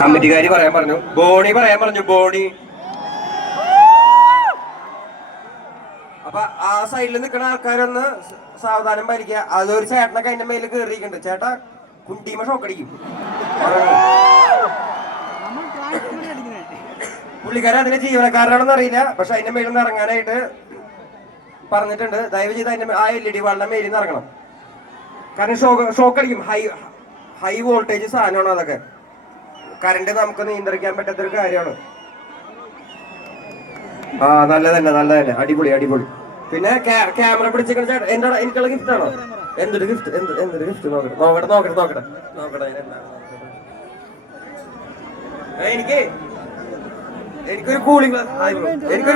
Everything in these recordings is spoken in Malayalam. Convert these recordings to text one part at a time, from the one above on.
കമ്മിറ്റിക്കാരി പറയാൻ പറഞ്ഞു, ബോണി പറയാൻ പറഞ്ഞു, ബോണി. അപ്പൊ ആ സൈഡിൽ നിൽക്കുന്ന ആൾക്കാരൊന്ന് സാവധാനം ഭരിക്കുക. അതൊരു ചേട്ടനൊക്കെ അതിന്റെ മേലിൽ കയറിയിട്ടുണ്ട്. ചേട്ടാ കുണ്ടീമ ഷോക്കടിക്കും. പുള്ളിക്കാരൻ അതിന്റെ ജീവനക്കാരനാണെന്ന് അറിയില്ല, പക്ഷെ അതിന്റെ മേലിൽ നിന്ന് ഇറങ്ങാനായിട്ട് പറഞ്ഞിട്ടുണ്ട്. ദയവ് ചെയ്ത് അതിന്റെ ആ LED വാളിന്റെ മേലിൽ നിന്ന് ഇറങ്ങണം. കാരണം ഷോക്കടിക്കും. ഹൈ വോൾട്ടേജ് സാധനമാണ് അതൊക്കെ. കറണ്ട് നമുക്ക് നിയന്ത്രിക്കാൻ പറ്റാത്തൊരു കാര്യമാണ്. ആ നല്ലതന്നെ, അടിപൊളി അടിപൊളി. പിന്നെ ക്യാമറ പിടിച്ചിട്ട് എന്താ എനിക്കുള്ള ഗിഫ്റ്റ് ആണോ? എന്തൊരു ഗിഫ്റ്റ്, എന്തൊരു ഗിഫ്റ്റ്? നോക്കട്ടെ. എനിക്കൊരു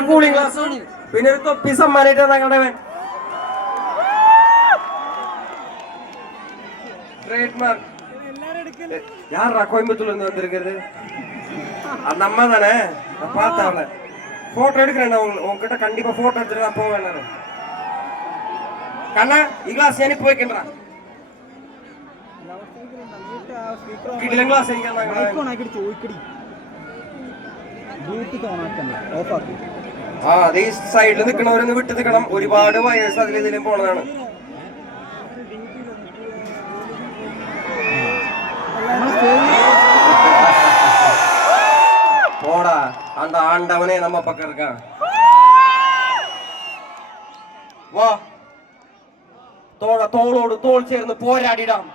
കൂളിംഗ് ഗ്ലാസ്, പിന്നെ ഒരു തൊപ്പി സമ്മാനായിട്ട് ഞങ്ങളുടെ ട്രേഡ് മാർക്ക്. யாரா கோயம்புத்தூர்ல இருந்து வந்திருக்கிறது? அந்த அம்மா தானே, நான் பார்த்தாவல. போட்டோ எடுக்கிறேன் உங்ககிட்ட, கண்டிப்பா போட்டோ எடுத்துட்டு நான் போவேன். நான் கண்ணா இங்கிலாஸ் அனுப்பி வைக்கின்றா കിടിലൻ ക്ലാസ് ആ അത് ഈ സൈഡിൽ നിൽക്കണവരൊന്ന് വിട്ട് നിൽക്കണം. ഒരുപാട് വയേഴ്സ് അതിലേതിലും പോണതാണ്. போடா அந்த ஆண்டவனே நம்ம பக்கம் இருக்கான். வா தோளோடு தோள் சேர்ந்து போராடிடாம்.